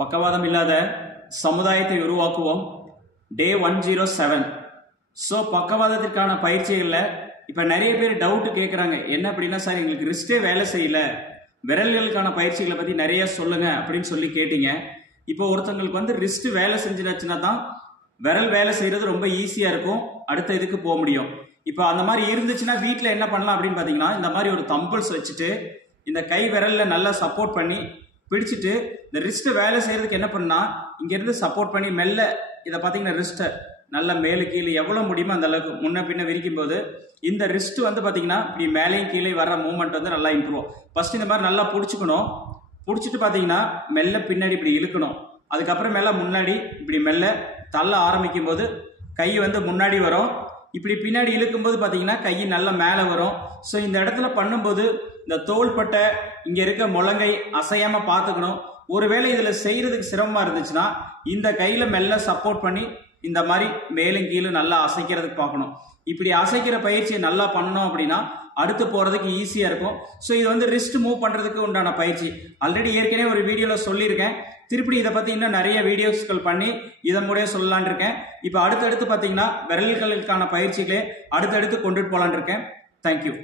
பக்கவாதம் இல்லாத சமுதாயத்தை உருவாக்குவோம். டே 107. ஸோ பக்கவாதத்திற்கான பயிற்சிகளில் இப்போ நிறைய பேர் டவுட்டு கேட்குறாங்க. என்ன அப்படின்னா, சார் எங்களுக்கு ரிஸ்டே வேலை செய்யல, விரல்களுக்கான பயிற்சிகளை பற்றி நிறைய சொல்லுங்க அப்படின்னு சொல்லி கேட்டீங்க. இப்போ ஒருத்தங்களுக்கு வந்து ரிஸ்ட் வேலை செஞ்சுனாச்சுன்னா தான் விரல் வேலை செய்கிறது ரொம்ப ஈஸியாக இருக்கும், அடுத்த இதுக்கு போக முடியும். இப்போ அந்த மாதிரி இருந்துச்சுன்னா வீட்டில் என்ன பண்ணலாம் அப்படின்னு பார்த்தீங்கன்னா, இந்த மாதிரி ஒரு தம்பிள்ஸ் வச்சுட்டு இந்த கை விரலில் நல்லா சப்போர்ட் பண்ணி பிடிச்சிட்டு இந்த ரிஸ்ட்டை வேலை செய்கிறதுக்கு என்ன பண்ணால் இங்கேருந்து சப்போர்ட் பண்ணி மெல்ல இதை பார்த்தீங்கன்னா ரிஸ்ட்டை நல்லா மேலே கீழே எவ்வளோ முடியுமோ அந்த அளவுக்கு முன்ன பின்ன விரிக்கும் போது இந்த ரிஸ்ட் வந்து பார்த்தீங்கன்னா இப்படி மேலேயும் கீழே வர்ற மூவ்மெண்ட் வந்து நல்லா இம்ப்ரூவ். ஃபர்ஸ்ட் இந்த மாதிரி நல்லா பிடிச்சிக்கணும். பிடிச்சிட்டு பார்த்தீங்கன்னா மெல்ல பின்னாடி இப்படி இழுக்கணும். அதுக்கப்புறம் மேலே முன்னாடி இப்படி மெல்ல தள்ள ஆரம்பிக்கும் போது கை வந்து முன்னாடி வரும். இப்படி பின்னாடி இழுக்கும்போது பார்த்தீங்கன்னா கை நல்லா மேலே வரும். ஸோ இந்த இடத்துல பண்ணும்போது இந்த தோள்பட்டை இங்கே இருக்க முழங்கை அசையாமல் பார்த்துக்கணும். ஒருவேளை இதில் செய்கிறதுக்கு சிரமமாக இருந்துச்சுன்னா இந்த கையில் மெல்ல சப்போர்ட் பண்ணி இந்த மாதிரி மேலும் கீழும் நல்லா அசைக்கிறதுக்கு பார்க்கணும். இப்படி அசைக்கிற பயிற்சியை நல்லா பண்ணணும் அப்படின்னா அடுத்து போகிறதுக்கு ஈஸியாக இருக்கும். ஸோ இது வந்து ரிஸ்ட் மூவ் பண்ணுறதுக்கு உண்டான பயிற்சி. ஆல்ரெடி ஏற்கனவே ஒரு வீடியோவில் சொல்லியிருக்கேன். திருப்பி இதை பற்றி இன்னும் நிறைய வீடியோஸ்கள் பண்ணி இதன் முறையாக சொல்லலான் இருக்கேன். இப்போ அடுத்தடுத்து பார்த்தீங்கன்னா விரல்களுக்கான பயிற்சிகளே அடுத்தடுத்து கொண்டுட்டு போகலான் இருக்கேன். தேங்க்யூ.